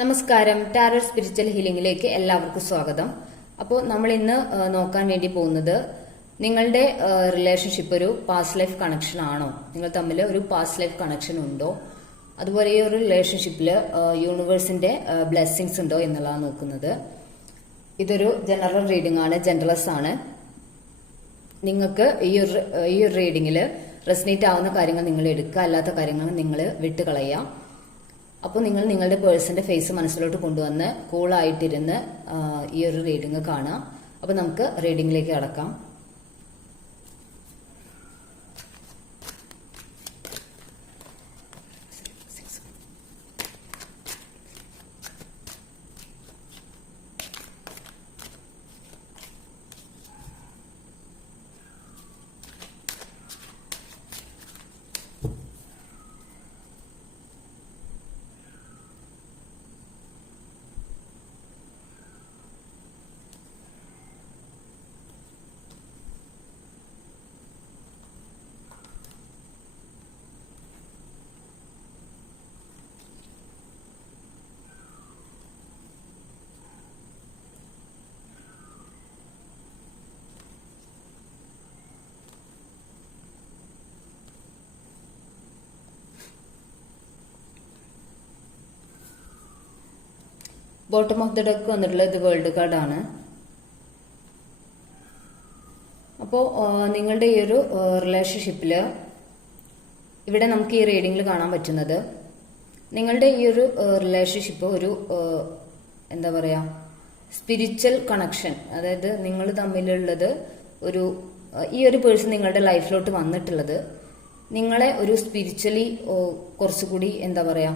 നമസ്കാരം. Tarot spiritual ഹീലിംഗിലേക്ക് എല്ലാവർക്കും സ്വാഗതം. അപ്പോൾ നമ്മൾ ഇന്ന് നോക്കാൻ വേണ്ടി പോകുന്നത് നിങ്ങളുടെ റിലേഷൻഷിപ്പ് ഒരു പാസ്റ്റ് ലൈഫ് കണക്ഷൻ ആണോ, നിങ്ങൾ തമ്മിൽ ഒരു പാസ്റ്റ് ലൈഫ് കണക്ഷൻ ഉണ്ടോ, അതുപോലെ ഈ ഒരു റിലേഷൻഷിപ്പിൽ യൂണിവേഴ്സിന്റെ ബ്ലെസ്സിങ്സ് ഉണ്ടോ എന്നുള്ളതാണ് നോക്കുന്നത്. ഇതൊരു ജനറൽ റീഡിംഗ് ആണ്, ജനറൽസ് ആണ്. നിങ്ങൾക്ക് ഈ ഒരു റീഡിംഗിൽ റെസനേറ്റ് ആവുന്ന കാര്യങ്ങൾ നിങ്ങൾ എടുക്കുക, അല്ലാത്ത കാര്യങ്ങൾ നിങ്ങൾ വിട്ടുകളയാം. അപ്പോൾ നിങ്ങൾ നിങ്ങളുടെ പേഴ്സന്റെ ഫേസ് മനസ്സിലോട്ട് കൊണ്ടുവന്ന് കൂളായിട്ടിരുന്ന് ഈ ഒരു റീഡിംഗ് കാണാം. അപ്പോൾ നമുക്ക് റീഡിംഗിലേക്ക് കടക്കാം. ബോട്ടം ഓഫ് ദ ഡെക്ക് വന്നിട്ടുള്ള ഇത് വേൾഡ് കാർഡാണ്. അപ്പോൾ നിങ്ങളുടെ ഈ ഒരു റിലേഷൻഷിപ്പില് ഇവിടെ നമുക്ക് ഈ റീഡിംഗിൽ കാണാൻ പറ്റുന്നത് നിങ്ങളുടെ ഈ ഒരു റിലേഷൻഷിപ്പ് ഒരു എന്താ പറയാ സ്പിരിച്വൽ കണക്ഷൻ, അതായത് നിങ്ങൾ തമ്മിലുള്ളത് ഒരു ഈ ഒരു പേഴ്സൺ നിങ്ങളുടെ ലൈഫിലോട്ട് വന്നിട്ടുള്ളത് നിങ്ങളെ ഒരു സ്പിരിച്വലി കുറച്ചുകൂടി എന്താ പറയാ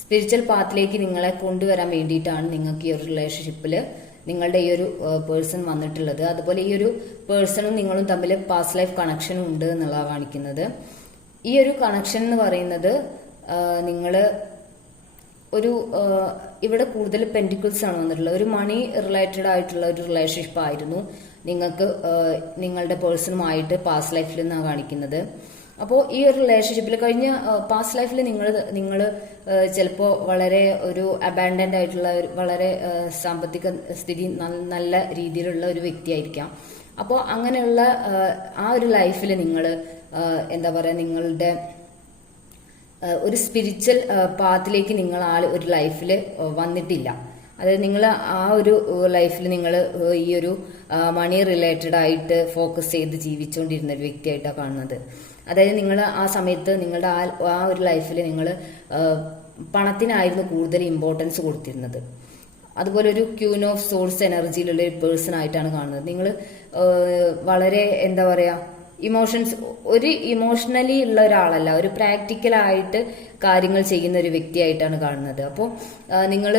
സ്പിരിച്വൽ പാത്തിലേക്ക് നിങ്ങളെ കൊണ്ടുവരാൻ വേണ്ടിയിട്ടാണ് നിങ്ങൾക്ക് ഈ ഒരു റിലേഷൻഷിപ്പിൽ നിങ്ങളുടെ ഈ ഒരു പേഴ്സൺ വന്നിട്ടുള്ളത്. അതുപോലെ ഈ ഒരു പേഴ്സണും നിങ്ങളും തമ്മിൽ പാസ്റ്റ് ലൈഫ് കണക്ഷനും ഉണ്ട് എന്നുള്ളതാണ് കാണിക്കുന്നത്. ഈ ഒരു കണക്ഷൻ എന്ന് പറയുന്നത് നിങ്ങൾ ഒരു ഇവിടെ കൂടുതൽ പെന്റിക്കിൾസ് ആണ് വന്നിട്ടുള്ളത്. ഒരു മണി റിലേറ്റഡ് ആയിട്ടുള്ള ഒരു റിലേഷൻഷിപ്പ് ആയിരുന്നു നിങ്ങൾക്ക് നിങ്ങളുടെ പേഴ്സണുമായിട്ട് പാസ്റ്റ് ലൈഫിൽ നിന്നാണ് കാണിക്കുന്നത്. അപ്പോൾ ഈ ഒരു റിലേഷൻഷിപ്പിൽ കഴിഞ്ഞ പാസ്റ്റ് ലൈഫിൽ നിങ്ങൾ ചിലപ്പോൾ വളരെ ഒരു അബാൻഡന്റ് ആയിട്ടുള്ള വളരെ സാമ്പത്തിക സ്ഥിതി നല്ല രീതിയിലുള്ള ഒരു വ്യക്തിയായിരിക്കാം. അപ്പോൾ അങ്ങനെയുള്ള ആ ഒരു ലൈഫിൽ നിങ്ങൾ എന്താ പറയുക നിങ്ങളുടെ ഒരു സ്പിരിച്വൽ പാത്തിലേക്ക് നിങ്ങൾ ഒരു ലൈഫിൽ വന്നിട്ടില്ല. അതായത് നിങ്ങൾ ആ ഒരു ലൈഫിൽ നിങ്ങൾ ഈ ഒരു മണി റിലേറ്റഡ് ആയിട്ട് ഫോക്കസ് ചെയ്ത് ജീവിച്ചുകൊണ്ടിരുന്ന ഒരു വ്യക്തിയായിട്ടാണ് കാണുന്നത്. അതായത് നിങ്ങൾ ആ സമയത്ത് നിങ്ങളുടെ ആ ഒരു ലൈഫിൽ നിങ്ങൾ പണത്തിനായിരുന്നു കൂടുതൽ ഇമ്പോർട്ടൻസ് കൊടുത്തിരുന്നത്. അതുപോലെ ഒരു ക്യൂൻ ഓഫ് സോഴ്സ് എനർജിയിലുള്ള ഒരു പേഴ്സൺ ആയിട്ടാണ് കാണുന്നത്. നിങ്ങൾ വളരെ എന്താ പറയാ ഒരു ഇമോഷണലി ഉള്ള ഒരാളല്ല, ഒരു പ്രാക്ടിക്കലായിട്ട് കാര്യങ്ങൾ ചെയ്യുന്ന ഒരു വ്യക്തിയായിട്ടാണ് കാണുന്നത്. അപ്പോൾ നിങ്ങൾ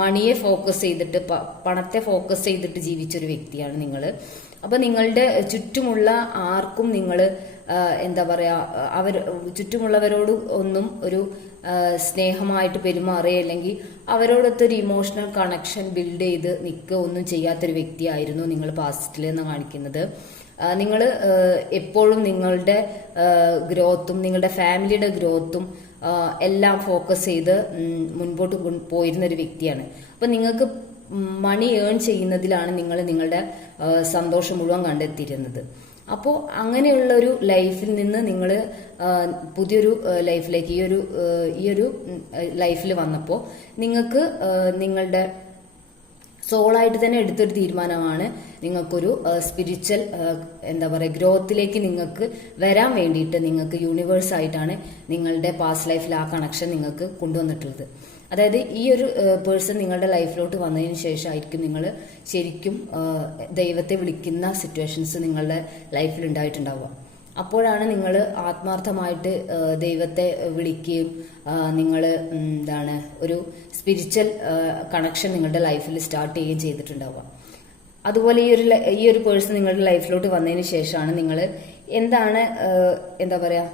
മണിയെ ഫോക്കസ് ചെയ്തിട്ട് പണത്തെ ഫോക്കസ് ചെയ്തിട്ട് ജീവിച്ചൊരു വ്യക്തിയാണ് നിങ്ങൾ. അപ്പൊ നിങ്ങളുടെ ചുറ്റുമുള്ള ആർക്കും നിങ്ങൾ എന്താ പറയാ ചുറ്റുമുള്ളവരോട് ഒന്നും ഒരു സ്നേഹമായിട്ട് പെരുമാറുക അല്ലെങ്കിൽ അവരോടൊത്തൊരു ഇമോഷണൽ കണക്ഷൻ ബിൽഡ് ചെയ്ത് നിൽക്കുക ഒന്നും ചെയ്യാത്തൊരു വ്യക്തിയായിരുന്നു നിങ്ങൾ പാസ്റ്റിൽ എന്ന് കാണിക്കുന്നത്. നിങ്ങൾ എപ്പോഴും നിങ്ങളുടെ ഗ്രോത്തും നിങ്ങളുടെ ഫാമിലിയുടെ ഗ്രോത്തും എല്ലാം ഫോക്കസ് ചെയ്ത് മുൻപോട്ട് പോയിരുന്ന ഒരു വ്യക്തിയാണ്. അപ്പൊ നിങ്ങൾക്ക് മണി ഏൺ ചെയ്യുന്നതിലാണ് നിങ്ങൾ നിങ്ങളുടെ സന്തോഷം മുഴുവൻ കണ്ടെത്തിയിരുന്നത്. അപ്പോൾ അങ്ങനെയുള്ള ഒരു ലൈഫിൽ നിന്ന് നിങ്ങൾ പുതിയൊരു ലൈഫിലേക്ക് ഈ ഒരു ലൈഫിൽ വന്നപ്പോൾ നിങ്ങൾക്ക് നിങ്ങളുടെ സോളായിട്ട് തന്നെ എടുത്തൊരു തീരുമാനമാണ് നിങ്ങൾക്കൊരു സ്പിരിച്വൽ എന്താ പറയുക ഗ്രോത്തിലേക്ക് നിങ്ങൾക്ക് വരാൻ വേണ്ടിയിട്ട് നിങ്ങൾക്ക് യൂണിവേഴ്സ് ആയിട്ടാണ് നിങ്ങളുടെ പാസ്റ്റ് ലൈഫിൽ ആ കണക്ഷൻ നിങ്ങൾക്ക് കൊണ്ടുവന്നിട്ടുള്ളത്. അതായത് ഈ ഒരു പേഴ്സൺ നിങ്ങളുടെ ലൈഫിലോട്ട് വന്നതിന് ശേഷമായിരിക്കും നിങ്ങൾ ശരിക്കും ദൈവത്തെ വിളിക്കുന്ന സിറ്റുവേഷൻസ് നിങ്ങളുടെ ലൈഫിൽ ഉണ്ടായിട്ടുണ്ടാവുക. അപ്പോഴാണ് നിങ്ങൾ ആത്മാർത്ഥമായിട്ട് ദൈവത്തെ വിളിക്കുകയും നിങ്ങൾ ഒരു സ്പിരിച്വൽ കണക്ഷൻ നിങ്ങളുടെ ലൈഫിൽ സ്റ്റാർട്ട് ചെയ്യുകയും ചെയ്തിട്ടുണ്ടാവുക. അതുപോലെ ഈ ഒരു പേഴ്സൺ നിങ്ങളുടെ ലൈഫിലോട്ട് വന്നതിന് ശേഷമാണ് നിങ്ങൾ എന്താണ് എന്താ പറയാ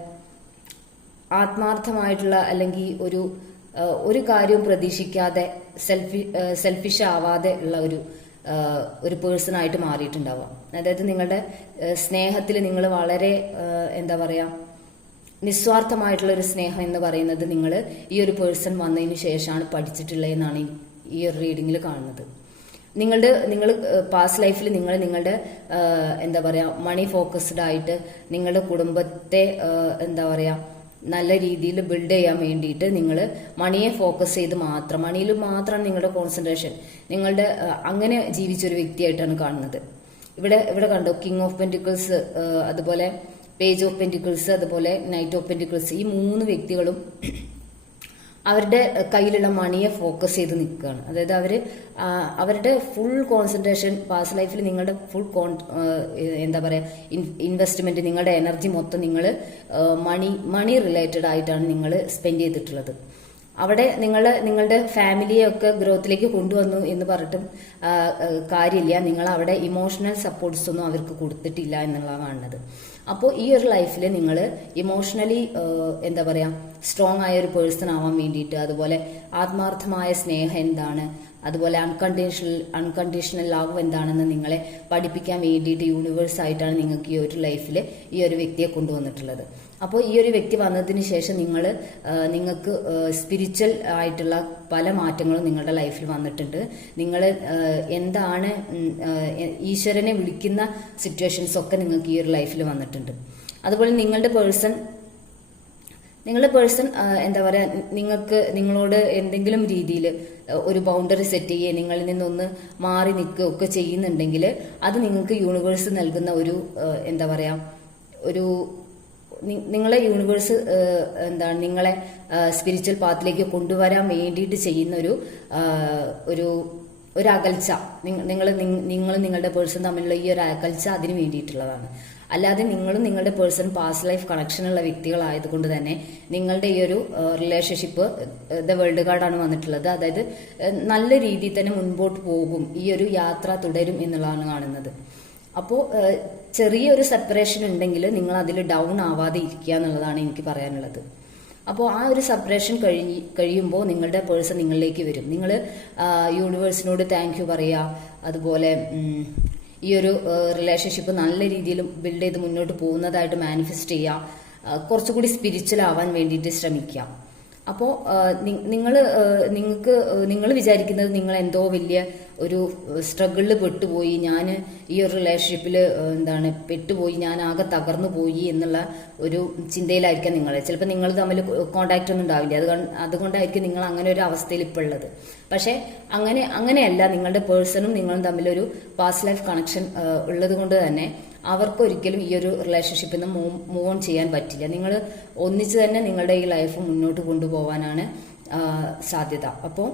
ആത്മാർത്ഥമായിട്ടുള്ള അല്ലെങ്കിൽ ഒരു കാര്യവും പ്രതീക്ഷിക്കാതെ സെൽഫിഷ് ആവാതെ ഉള്ള ഒരു പേഴ്സൺ ആയിട്ട് മാറിയിട്ടുണ്ടാവാം. അതായത് നിങ്ങളുടെ സ്നേഹത്തിൽ നിങ്ങൾ വളരെ എന്താ പറയാ നിസ്വാർത്ഥമായിട്ടുള്ള ഒരു സ്നേഹം എന്ന് പറയുന്നത് നിങ്ങൾ ഈ ഒരു പേഴ്സൺ വന്നതിന് ശേഷമാണ് പഠിച്ചിട്ടുള്ളതെന്നാണ് ഈ ഒരു റീഡിങ്ങിൽ കാണുന്നത്. നിങ്ങൾ പാസ്റ്റ് ലൈഫിൽ നിങ്ങളുടെ എന്താ പറയാ മണി ഫോക്കസ്ഡ് ആയിട്ട് നിങ്ങളുടെ കുടുംബത്തെ എന്താ പറയാ നല്ല രീതിയിൽ ബിൽഡ് ചെയ്യാൻ വേണ്ടിയിട്ട് നിങ്ങൾ മണിയെ ഫോക്കസ് ചെയ്ത് മണിയിൽ മാത്രമാണ് നിങ്ങളുടെ കോൺസെൻട്രേഷൻ. നിങ്ങളുടെ അങ്ങനെ ജീവിച്ചൊരു വ്യക്തിയായിട്ടാണ് കാണുന്നത്. ഇവിടെ കണ്ടോ, കിങ് ഓഫ് പെന്റിക്കിൾസ്, അതുപോലെ പേജ് ഓഫ് പെന്റിക്കിൾസ്, അതുപോലെ നൈറ്റ് ഓഫ് പെന്റിക്കിൾസ്. ഈ 3 വ്യക്തികളും അവരുടെ കയ്യിലുള്ള മണിയെ ഫോക്കസ് ചെയ്ത് നിൽക്കുകയാണ്. അതായത് അവരുടെ ഫുൾ കോൺസെൻട്രേഷൻ പാസ്റ്റ് ലൈഫിൽ നിങ്ങളുടെ ഫുൾ എന്താ പറയാ ഇൻവെസ്റ്റ്മെന്റ്, നിങ്ങളുടെ എനർജി മൊത്തം നിങ്ങൾ മണി റിലേറ്റഡ് ആയിട്ടാണ് നിങ്ങൾ സ്പെൻഡ് ചെയ്തിട്ടുള്ളത്. അവിടെ നിങ്ങളുടെ ഫാമിലിയെ ഒക്കെ ഗ്രോത്തിലേക്ക് കൊണ്ടുവന്നു എന്ന് പറഞ്ഞിട്ടും കാര്യമില്ല. നിങ്ങൾ അവിടെ ഇമോഷണൽ സപ്പോർട്ട്സ് ഒന്നും അവർക്ക് കൊടുത്തിട്ടില്ല എന്നുള്ളതാണ് കാണുന്നത്. അപ്പോൾ ഈ ഒരു ലൈഫിൽ നിങ്ങൾ ഇമോഷണലി എന്താ പറയാ സ്ട്രോങ് ആയ ഒരു പേഴ്സൺ ആവാൻ വേണ്ടിയിട്ട്, അതുപോലെ ആത്മാർത്ഥമായ സ്നേഹം എന്താണ്, അതുപോലെ അൺകണ്ടീഷണൽ ലവ് എന്താണെന്ന് നിങ്ങളെ പഠിപ്പിക്കാൻ വേണ്ടിയിട്ട് യൂണിവേഴ്സ് ആയിട്ടാണ് നിങ്ങൾക്ക് ഈ ഒരു ലൈഫിൽ ഈ ഒരു വ്യക്തിയെ കൊണ്ടുവന്നിട്ടുള്ളത്. അപ്പോൾ ഈ ഒരു വ്യക്തി വന്നതിന് ശേഷം നിങ്ങൾക്ക് സ്പിരിച്വൽ ആയിട്ടുള്ള പല മാറ്റങ്ങളും നിങ്ങളുടെ ലൈഫിൽ വന്നിട്ടുണ്ട്. നിങ്ങൾ എന്താണ് ഈശ്വരനെ വിളിക്കുന്ന സിറ്റുവേഷൻസ് ഒക്കെ നിങ്ങൾക്ക് ഈ ഒരു ലൈഫിൽ വന്നിട്ടുണ്ട്. അതുപോലെ നിങ്ങളുടെ പേഴ്സൺ എന്താ പറയാ നിങ്ങളോട് എന്തെങ്കിലും രീതിയിൽ ഒരു ബൗണ്ടറി സെറ്റ് ചെയ്യുക, നിങ്ങളിൽ നിന്നൊന്ന് മാറി നിൽക്കുക ഒക്കെ ചെയ്യുന്നുണ്ടെങ്കിൽ അത് നിങ്ങൾക്ക് യൂണിവേഴ്സ് നൽകുന്ന ഒരു എന്താ പറയാ നിങ്ങളെ യൂണിവേഴ്സ് എന്താണ് നിങ്ങളെ സ്പിരിച്വൽ പാത്തിലേക്ക് കൊണ്ടുവരാൻ വേണ്ടിയിട്ട് ചെയ്യുന്ന ഒരു അകൽച്ച, നിങ്ങൾ നിങ്ങളുടെ പേഴ്സൺ തമ്മിലുള്ള ഈ ഒരു അകൽച്ച അതിന് വേണ്ടിയിട്ടുള്ളതാണ്. അല്ലാതെ നിങ്ങളും നിങ്ങളുടെ പേഴ്സൺ പാസ്റ്റ് ലൈഫ് കണക്ഷനുള്ള വ്യക്തികളായതുകൊണ്ട് തന്നെ നിങ്ങളുടെ ഈ ഒരു റിലേഷൻഷിപ്പ് ദ വേൾഡ് കാർഡാണ് വന്നിട്ടുള്ളത്. അതായത് നല്ല രീതിയിൽ തന്നെ മുൻപോട്ട് പോകും, ഈ ഒരു യാത്ര തുടരും എന്നുള്ളതാണ് കാണുന്നത്. അപ്പോൾ ചെറിയൊരു സെപ്പറേഷൻ ഉണ്ടെങ്കിൽ നിങ്ങൾ അതിൽ ഡൗൺ ആവാതെ ഇരിക്കുക എന്നുള്ളതാണ് എനിക്ക് പറയാനുള്ളത്. അപ്പോൾ ആ ഒരു സെപ്പറേഷൻ കഴിയുമ്പോൾ നിങ്ങളുടെ പേഴ്സൺ നിങ്ങളിലേക്ക് വരും. നിങ്ങൾ യൂണിവേഴ്സിനോട് താങ്ക് യു പറയുക, അതുപോലെ ഈ ഒരു റിലേഷൻഷിപ്പ് നല്ല രീതിയിൽ ബിൽഡ് ചെയ്ത് മുന്നോട്ട് പോകുന്നതായിട്ട് മാനിഫെസ്റ്റ് ചെയ്യുക, കുറച്ചുകൂടി സ്പിരിച്വൽ ആവാൻ വേണ്ടിയിട്ട് ശ്രമിക്കുക. അപ്പോൾ നിങ്ങൾ വിചാരിക്കുന്നത് നിങ്ങൾ എന്തോ വലിയ ഒരു സ്ട്രഗിളിൽ പെട്ടുപോയി, ഞാൻ ഈ ഒരു റിലേഷൻഷിപ്പിൽ പെട്ടുപോയി, ഞാൻ ആകെ തകർന്നു പോയി എന്നുള്ള ഒരു ചിന്തയിലായിരിക്കാം നിങ്ങൾ. ചിലപ്പോൾ നിങ്ങൾ തമ്മിൽ കോണ്ടാക്ട് ഒന്നും ഉണ്ടാവില്ല, അതുകൊണ്ടായിരിക്കും നിങ്ങൾ അങ്ങനെ ഒരു അവസ്ഥയിൽ ഇപ്പോൾ ഉള്ളത്. പക്ഷെ അങ്ങനെയല്ല, നിങ്ങളുടെ പേഴ്സണും നിങ്ങളും തമ്മിലൊരു പാസ്റ്റ് ലൈഫ് കണക്ഷൻ ഉള്ളത് കൊണ്ട് തന്നെ അവർക്കൊരിക്കലും ഈ ഒരു റിലേഷൻഷിപ്പിൽ നിന്ന് മൂവ് ഓൺ ചെയ്യാൻ പറ്റില്ല. നിങ്ങൾ ഒന്നിച്ച് തന്നെ നിങ്ങളുടെ ഈ ലൈഫ് മുന്നോട്ട് കൊണ്ടുപോകാനാണ് സാധ്യത. അപ്പോൾ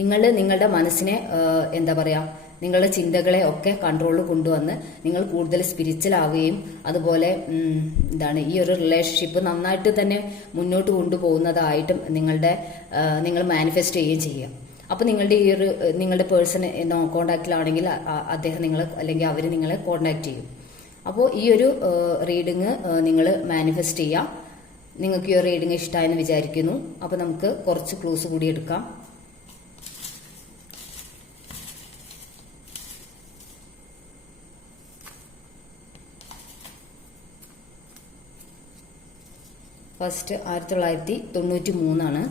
നിങ്ങളുടെ മനസ്സിനെ എന്താ പറയാ നിങ്ങളുടെ ചിന്തകളെ ഒക്കെ കൺട്രോളിൽ കൊണ്ടുവന്ന് നിങ്ങൾ കൂടുതൽ സ്പിരിച്വൽ ആവുകയും അതുപോലെ ഈ ഒരു റിലേഷൻഷിപ്പ് നന്നായിട്ട് തന്നെ മുന്നോട്ട് കൊണ്ടുപോകുന്നതായിട്ടും നിങ്ങൾ മാനിഫെസ്റ്റ് ചെയ്യുകയും ചെയ്യുക. അപ്പൊ നിങ്ങളുടെ പേഴ്സൺ കോണ്ടാക്റ്റിലാണെങ്കിൽ അദ്ദേഹം അല്ലെങ്കിൽ അവർ നിങ്ങളെ കോണ്ടാക്ട് ചെയ്യും. അപ്പോൾ ഈ ഒരു റീഡിങ് നിങ്ങൾ മാനിഫെസ്റ്റ് ചെയ്യാം. നിങ്ങൾക്ക് ഈ ഒരു റീഡിങ് ഇഷ്ടമായെന്ന് വിചാരിക്കുന്നു. അപ്പൊ നമുക്ക് കുറച്ച് ക്ലൂസ് കൂടി എടുക്കാം. ഫസ്റ്റ് 1993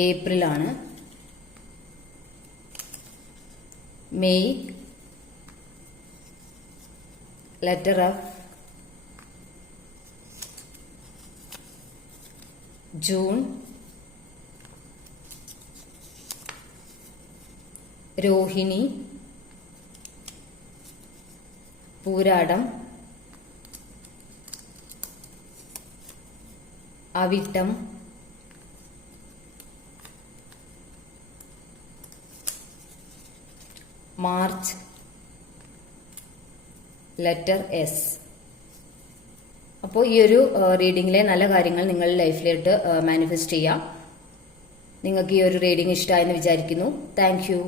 ഏപ്രിലാണ്. May letter F, June Rohini, Pooradam, Avittam, March letter S. അപ്പോൾ ഈ ഒരു റീഡിങ്ങിലെ നല്ല കാര്യങ്ങൾ നിങ്ങളുടെ ലൈഫിലോട്ട് മാനിഫെസ്റ്റ് ചെയ്യാം. നിങ്ങൾക്ക് ഈ ഒരു റീഡിംഗ് ഇഷ്ടമായെന്ന് വിചാരിക്കുന്നു. Thank you.